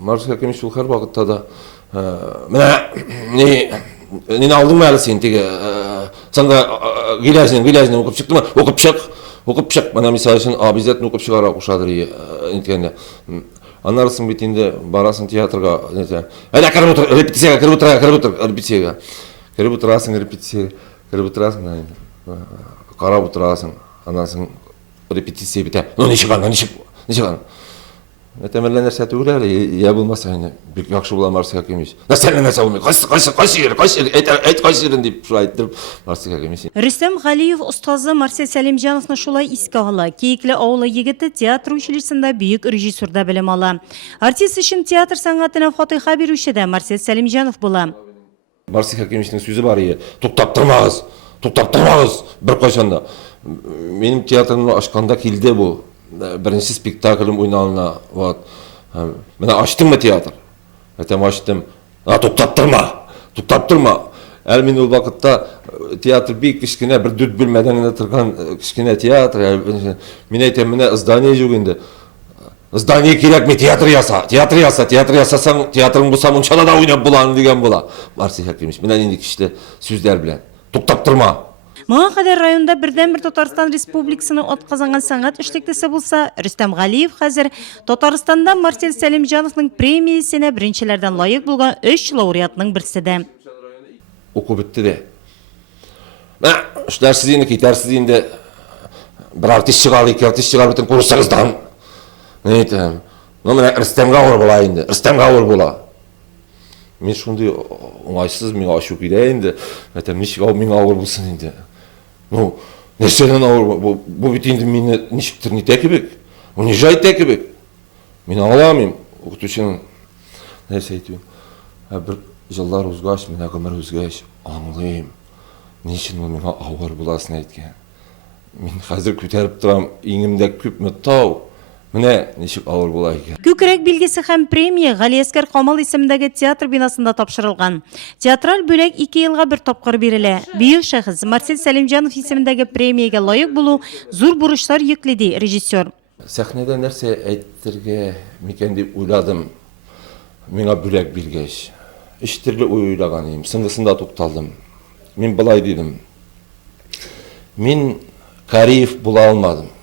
Марсель Хакимович ул һәр вакытта да менә не алдың әле син теге саңга гилязин укып чыктымы? Укып чык. Менә мисал өчен обязательно укып чыгара кушадыр әйткәндә. Аннарысын бит инде барасың театрга, әйдә кереп утыр, репетициягә репетициягә. Кереп утырасың репетиция, карап утырасың, анасын репетиция битә. Ну ничек? Тәмәлләр нәрсә түгел әле, я булмаса инде бик яхшы була Марсель Хакимович. Нәрсә булмый? Әйт кайсы дип шулай әйтеп Марсель Хакимович. Рөстәм Галиев устазы Марсель Сәлимҗановны шулай искә ала. Кийекле авылы егете театр училищесында бөек режиссурда белем ала. Артист өчен театр сәнгатенә фатиха бирүче дә Марсель Сәлимҗанов була. Марсель Хакимовичның сүзе бар иде. Туктап тормагыз, бер кайчанда. Минем театрымны ачканда килде бу. Birinci spektaklım oynanına vat. Mene açtım mı tiyatr? Etem açtım. Tuttaptırma. Elmin ol vakitte tiyatr bir kişkine bir düt bilmeden tırkan kişkine tiyatr. Mine etem mene zdaniye juginde. Zdaniye kirek mi tiyatr yasasan tiyatrın bu samunçada da oynayıp bulan diyen bula. Marсель Хакимович. Mene indik işte süzler bilen. Tuttaptırma. Моңа кадәр районда бердән бер Татарстан Республикасының атказанган сәнгать эшлеклесе булса, Рөстәм Галиев хәзер Татарстанда Марсель Сәлимҗановның премиясенә беренчеләрдән лаек булган 3 лауреатның берсе. Уку бетте де. Эшләрсез инде, китәрсез инде. Бер артист чыгар, ике артист чыгар битен курсагыздан. Не әйтәм? Ну менә Рөстәмгә авыр була инде. Мен шундый уңайсыз, миңа ачу килә инде. Әйтәм, ничек миңа авыр булсын инде. Ну, нәрсәдән авыр? Бу бит инде мине ничектер нитә кебек, унижать кебек. Мин аңламыйм, укытучының нәрсә әйтүен. Бер җыллар узгач, менә гомер узгач, аңлыйм. Ничек ул миңа авыр буласын әйткән. Мин хәзер күтәреп торам, иңемдә күпме тау. Менә ничек авыр була икән. Күкрәк билгесе һәм премия Галиәскәр Камал исемендәге театр бинасында тапшырылган. Театраль бүләк 2 елга бер тапкыр бирелә. Бөек шәхес Марсель Сәлимҗанов исемендәге премиягә лаек булу зур бурычлар йөкле ди режиссер. Сәхнәдә нәрсә әйтергә микән дип уйладым. Миңа бүләк биргәч, өч төрле уйлаган идем. Соңгысында тукталдым. Мин былай дидем. Мин Кариев була алмадым.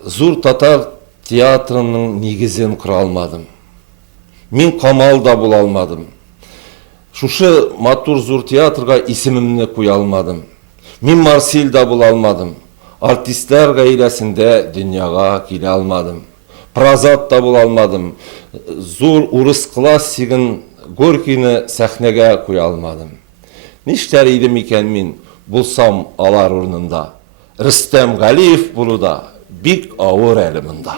Зур татар театрының нигезен құра алмадым. Мен Камал да бола алмадым. Шушы матур зур театрға исемімні қоя алмадым. Мен Марсель да бола алмадым. Артистлер гаиләсендә дөньяга килә алмадым. Прозат да бола алмадым. Зур урыс классигын Горькийны сәхнәгә қоя алмадым. Нишләр идем икән мин булсам алар урынында? Рөстәм Галиев булуда бик авыр әле монда.